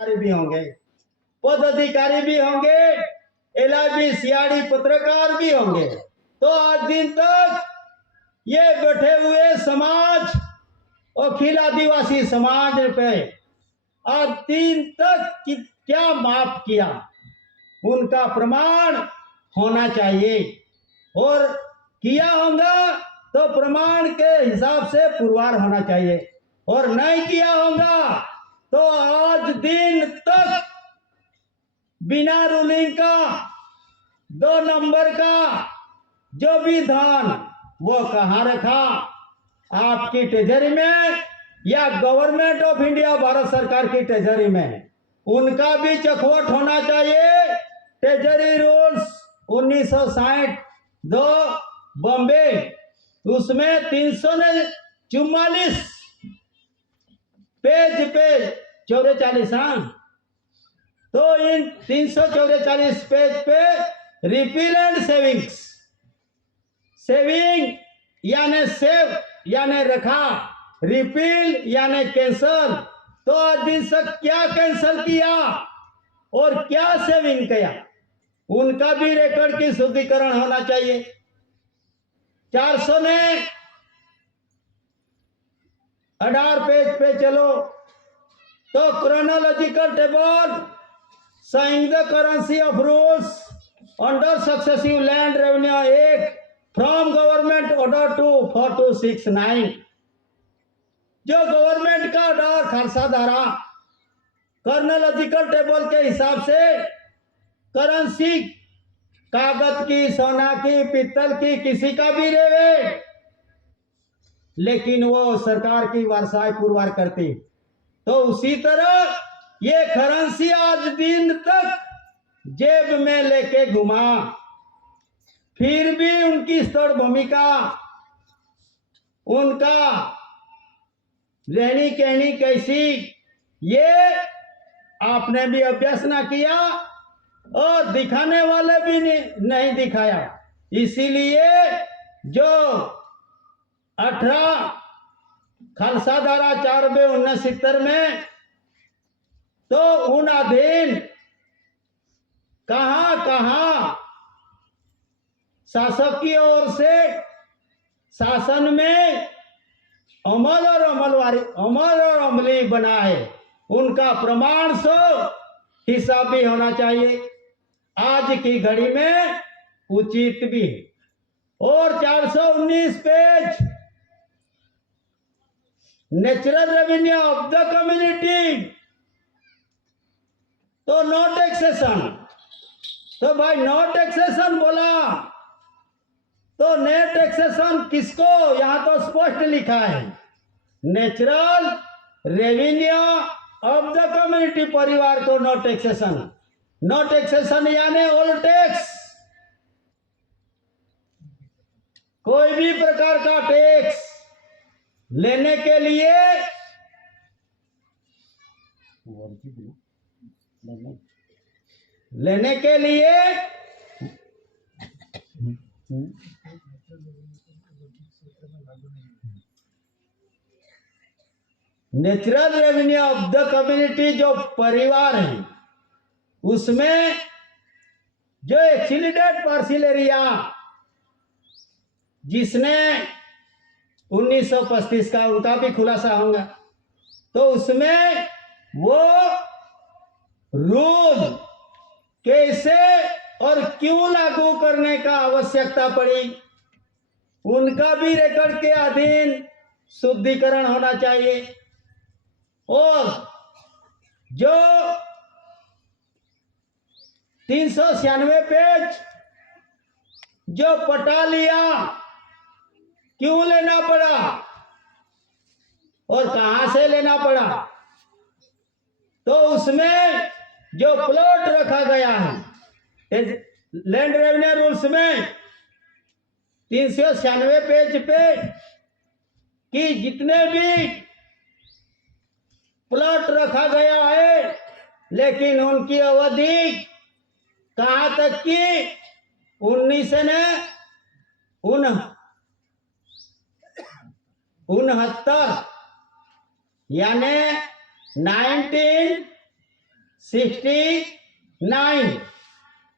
भी होंगे, पदाधिकारी भी होंगे, एलआईबी सीआरडी पत्रकार भी होंगे। तो आज दिन तक ये बैठे हुए समाज, अखिल आदिवासी समाज पे आज दिन तक क्या माफ किया, उनका प्रमाण होना चाहिए। और किया होगा तो प्रमाण के हिसाब से पुरवार होना चाहिए, और नहीं किया होगा तो आज दिन तक बिना रूलिंग का 2 नंबर का जो भी धन वो कहाँ रखा, आपकी ट्रेजरी में या गवर्नमेंट ऑफ इंडिया भारत सरकार की ट्रेजरी में, उनका भी चखवट होना चाहिए। ट्रेजरी रूल्स 1960 2 बॉम्बे, उसमें 344 पेज पे 44, हाँ, तो इन 344 पेज पे रिपील एंड सेविंग्स, सेविंग यानी सेव यानी रखा, रिपील यानी कैंसल। तो आज दिन तक क्या कैंसल किया और क्या सेविंग किया, उनका भी रिकॉर्ड की शुद्धिकरण होना चाहिए। 400 ने 18 पेज पे चलो तो chronological table showing the currency of rules under successive land revenue act from government order to 4269, जो गवर्नमेंट का ऑर्डर खालसा धारा क्रोनोलॉजिकल टेबल के हिसाब से करेंसी कागज की, सोना की, पित्तल की, किसी का भी रहे, लेकिन वो सरकार की वारसाई पुरवार करती। तो उसी तरह ये करेंसी आज दिन तक जेब में लेके घुमा, फिर भी उनकी स्थल भूमिका, उनका रहनी कहनी कैसी, ये आपने भी अभ्यास ना किया और दिखाने वाले भी नहीं दिखाया। इसीलिए जो 18 खालसा धारा 4/1970 में, तो उन अधीन कहां कहां शासक की ओर से शासन में अमल और अमली बना है, उनका प्रमाण सो हिसाब भी होना चाहिए, आज की घड़ी में उचित भी है। और 419 page natural revenue of the community, तो नो टैक्सेशन, तो भाई नो टैक्सेशन बोला तो ने टैक्सेशन किसको, यहां तो स्पष्ट लिखा है natural revenue of the community, परिवार को नो टैक्सेशन। नो टैक्सेशन यानी ऑल टैक्स, कोई भी प्रकार का टैक्स लेने के लिए natural revenue of the community, जो परिवार है उसमें जो एक्सीडेंट पार्सिल एरिया जिसने 1935 का, उनका भी खुलासा होगा, तो उसमें वो रूल कैसे और क्यों लागू करने का आवश्यकता पड़ी, उनका भी रिकॉर्ड के अधीन शुद्धिकरण होना चाहिए। और जो 396 पेज जो पटा लिया, क्यों लेना पड़ा और कहां से लेना पड़ा, तो उसमें जो प्लॉट रखा गया है लैंड रेवेन्यू रूल्स में 396 पेज पे कि जितने भी प्लॉट रखा गया है, लेकिन उनकी अवधि कहां तक की, 1969 यानी 1969 69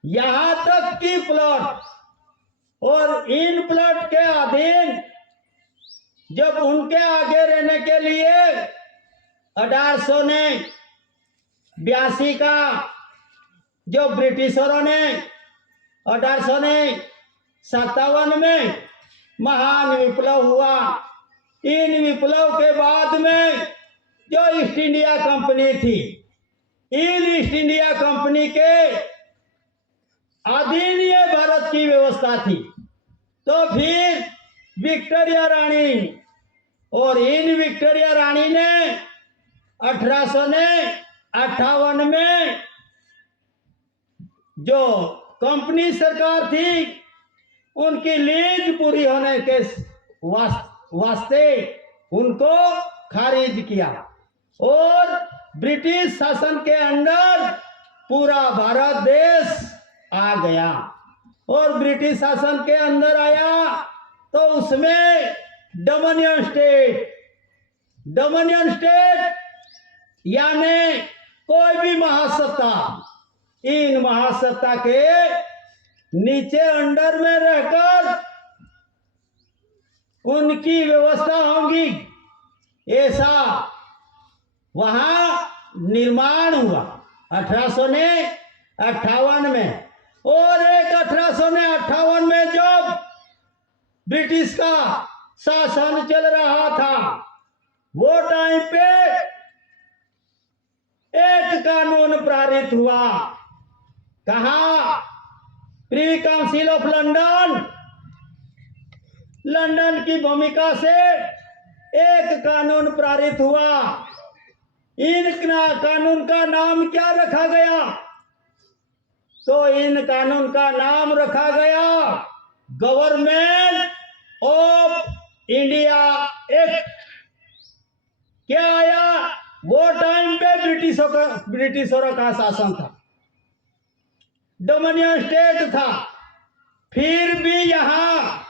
यहाँ तक की प्लॉट, और इन प्लॉट के अधीन जब उनके आगे रहने के लिए 1882 का जो ब्रिटिशरों ने 1857 में महान विप्लव हुआ, इन विप्लव के बाद में जो ईस्ट इंडिया कंपनी थी, इन ईस्ट इंडिया कंपनी के अधीन ये भारत की व्यवस्था थी। तो फिर विक्टोरिया रानी, और इन विक्टोरिया रानी ने 1858 में जो कंपनी सरकार थी उनकी लीज पूरी होने के वास्ते उनको खारिज किया, और ब्रिटिश शासन के अंदर पूरा भारत देश आ गया। और ब्रिटिश शासन के अंदर आया तो उसमें डोमिनियन स्टेट यानी कोई भी महासत्ता, इन महासत्ता के नीचे अंडर में रहकर उनकी व्यवस्था होगी, ऐसा वहां निर्माण हुआ 1858 में। और एक 1858 में जब ब्रिटिश का शासन चल रहा था, वो टाइम पे एक कानून पारित हुआ। कहा? प्रिवी काउंसिल ऑफ लंदन की भूमिका से एक कानून पारित हुआ। इन कानून का नाम क्या रखा गया? तो इन कानून का नाम रखा गया गवर्नमेंट ऑफ इंडिया एक्ट। क्या आया? वो टाइम पे ब्रिटिशरों का शासन था, डोमिनियन स्टेट था। फिर भी यहाँ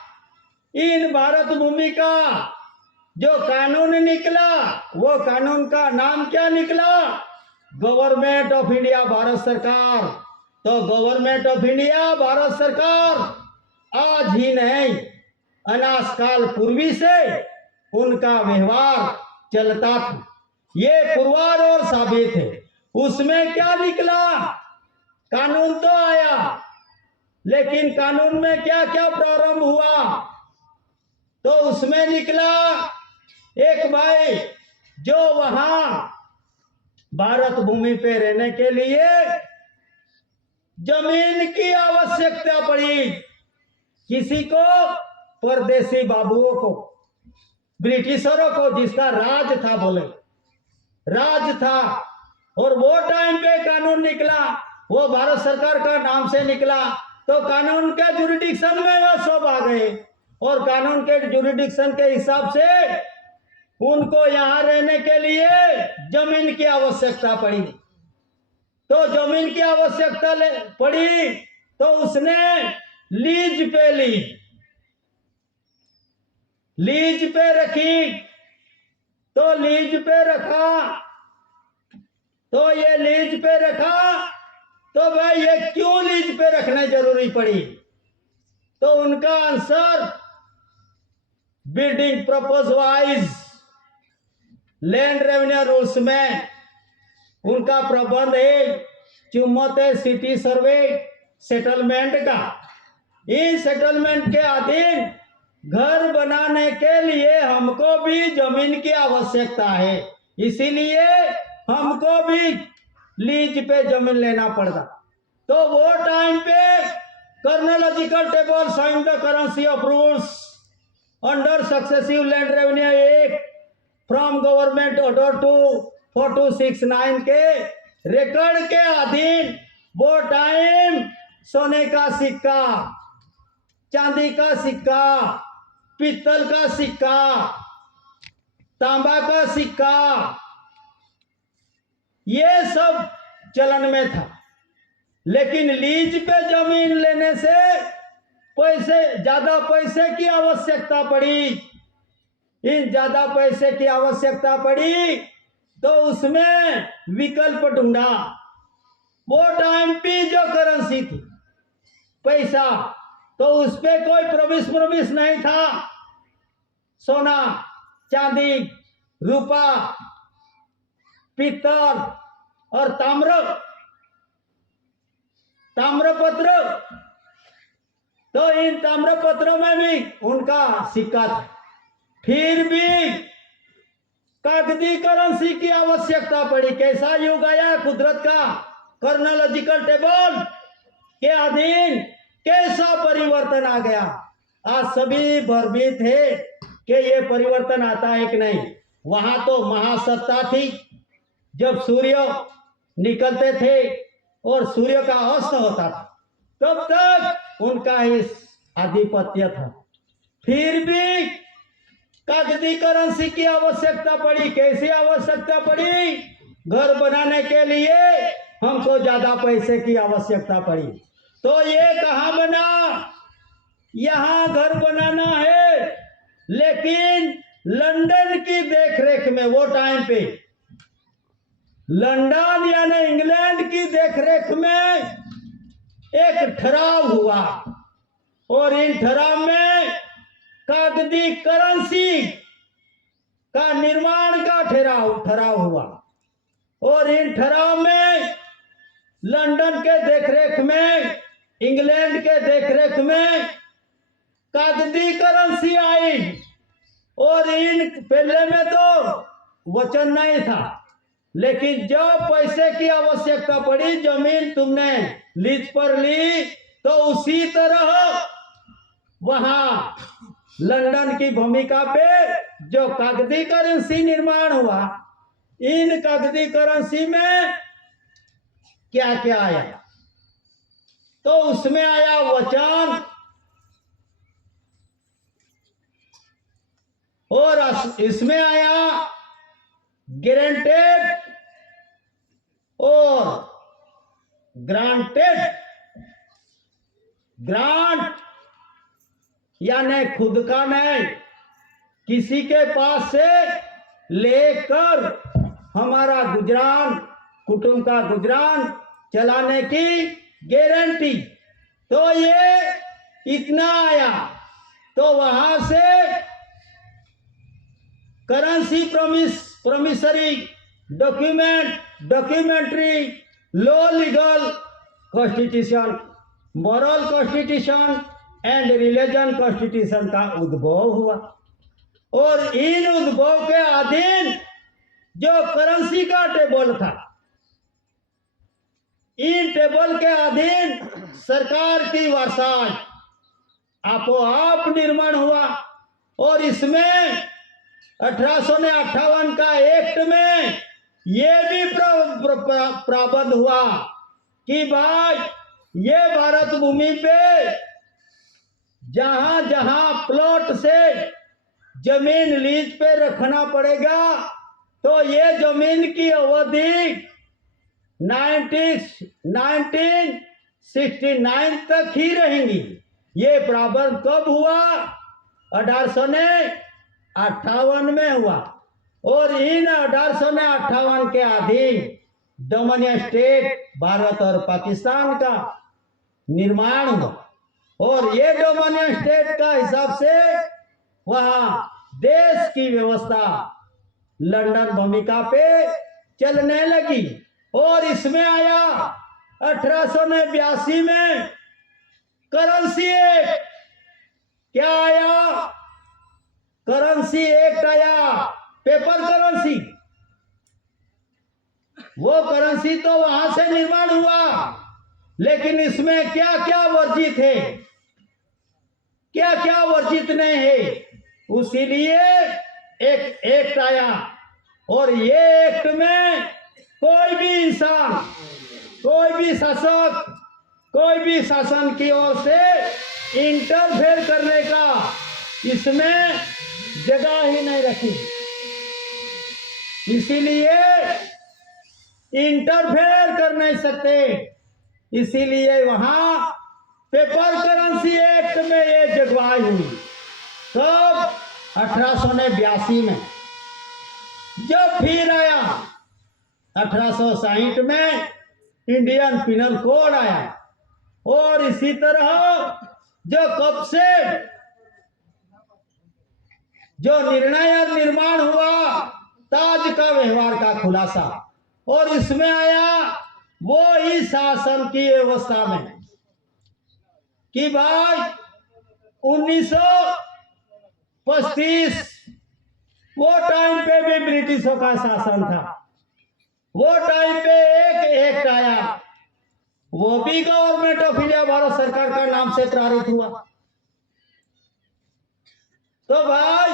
इन भारत भूमि का जो कानून निकला, वो कानून का नाम क्या निकला? गवर्नमेंट ऑफ इंडिया, भारत सरकार। तो गवर्नमेंट ऑफ इंडिया, भारत सरकार आज ही नहीं, अनाज काल पूर्वी से उनका व्यवहार चलता था। ये पुरवार और साबित है। उसमें क्या निकला? कानून तो आया, लेकिन कानून में क्या क्या प्रारंभ हुआ? तो उसमें निकला, एक भाई जो वहां भारत भूमि पे रहने के लिए जमीन की आवश्यकता पड़ी, किसी को? परदेसी बाबुओं को, ब्रिटिशरों को, जिसका राज था, बोले राज था। और वो टाइम पे कानून निकला, वो भारत सरकार का नाम से निकला। तो कानून के जुरिडिक्शन में वो सब आ गए, और कानून के जुरिडिक्शन के हिसाब से उनको यहाँ रहने के लिए जमीन की आवश्यकता पड़ी। तो जमीन की आवश्यकता पड़ी तो उसने लीज पे ली, लीज पे रखी। तो लीज पे रखा, तो ये लीज पे रखा, तो भाई ये क्यों लीज पे रखना जरूरी पड़ी? तो उनका answer, building propose wise land revenue rules में उनका प्रबंध है चुम्मते सिटी सर्वे सेटलमेंट का। इस सेटलमेंट के अधीन घर बनाने के लिए हमको भी जमीन की आवश्यकता है, इसीलिए हमको भी लीज पे जमीन लेना पड़ता। तो वो टाइम पे chronological table sign the currency of rules under successive land revenue act from government order to 4269 के रिकॉर्ड के अधीन वो टाइम सोने का सिक्का, चांदी का सिक्का, पीतल का सिक्का, तांबा का सिक्का, ये सब चलन में था। लेकिन लीज पे जमीन लेने से ज्यादा पैसे की आवश्यकता पड़ी। इन ज्यादा पैसे की आवश्यकता पड़ी तो उसमें विकल्प ढूंढा। वो टाइम पे जो करेंसी थी पैसा, तो उस पे कोई प्रमिस नहीं था। सोना, चांदी, रूपा, पीतल और ताम्रपत्र, तो इन ताम्रपत्रों में भी उनका सिक्का था। फिर भी कागजी करेंसी की आवश्यकता पड़ी। कैसा युग आया कुदरत का, क्रोनोलॉजिकल टेबल के अधीन कैसा परिवर्तन आ गया। आज सभी भ्रमित है कि ये परिवर्तन आता है कि नहीं। वहां तो महासत्ता थी, जब सूर्य निकलते थे और सूर्य का अस्त होता था तब तक उनका ही आधिपत्य था। फिर भी कागजी करेंसी की आवश्यकता पड़ी। कैसी आवश्यकता पड़ी? घर बनाने के लिए हमको ज्यादा पैसे की आवश्यकता पड़ी। तो ये कहाँ बना? यहाँ घर बनाना है, लेकिन लंदन की देखरेख में, वो टाइम पे लंदन यानी इंग्लैंड की देखरेख में एक ठहराव हुआ, और इन ठहराव में कागजी करेंसी का निर्माण का ठहराव हुआ। और इन ठहराव में लंदन के देखरेख में, इंग्लैंड के देखरेख में कागजी करेंसी आई। और इन पहले में तो वचन नहीं था, लेकिन जब पैसे की आवश्यकता पड़ी, जमीन तुमने लीज पर ली, तो उसी तरह वहां लंदन की भूमिका पे जो कागजी करेंसी निर्माण हुआ, इन कागजी करेंसी में क्या क्या आया? तो उसमें आया वचन, और इसमें आया गारंटेड और ग्रांटेड। ग्रांट यानी खुद का नहीं, किसी के पास से लेकर हमारा गुजरान, कुटुंब का गुजरान चलाने की गारंटी। तो ये इतना आया। तो वहां से currency promissory documentary, law, legal constitution, moral constitution and religion constitution का उद्भव हुआ। और इन उद्भव के अधीन जो करेंसी का टेबल था, इन टेबल के अधीन सरकार की वर्षाज आपो आप निर्माण हुआ। और इसमें 1858 का एक्ट में ये भी प्रावधान हुआ कि भाई ये भारत भूमि पे जहां जहां प्लॉट से जमीन लीज पे रखना पड़ेगा, तो ये जमीन की अवधि 1969 तक ही रहेंगी। ये प्रावधान कब हुआ? 1858 में हुआ। और इन 1858 के अधीन डोमिनियन स्टेट भारत और पाकिस्तान का निर्माण हुआ। और ये डोमिनियन स्टेट का हिसाब से वहां देश की व्यवस्था लंदन भूमिका पे चलने लगी। और इसमें आया 1882 में करेंसी एक्ट। क्या आया? करेंसी एक्ट आया, पेपर करेंसी। वो करेंसी तो वहां से निर्माण हुआ, लेकिन इसमें क्या क्या वर्जित है, क्या क्या वर्जित नहीं है, उसीलिए एक एक्ट आया। और ये एक्ट में कोई भी इंसान, कोई भी शासक, कोई भी शासन की ओर से इंटरफेयर करने का इसमें जगह ही नहीं रखी। इसीलिए इंटरफेयर कर नहीं सकते। इसीलिए वहां पेपर करेंसी एक्ट में ये जगवाई हुई। तब 1882 में जब फिर आया 1860 में इंडियन पिनल कोड आया। और इसी तरह जो कब से जो निर्णय और निर्माण हुआ ताज का व्यवहार का खुलासा, और इसमें आया वो ही शासन की व्यवस्था में कि भाई 1935 वो टाइम पे भी ब्रिटिशों का शासन था। वो टाइम पे एक एक्ट आया, वो भी गवर्नमेंट ऑफ इंडिया भारत सरकार का नाम से पारित हुआ। तो भाई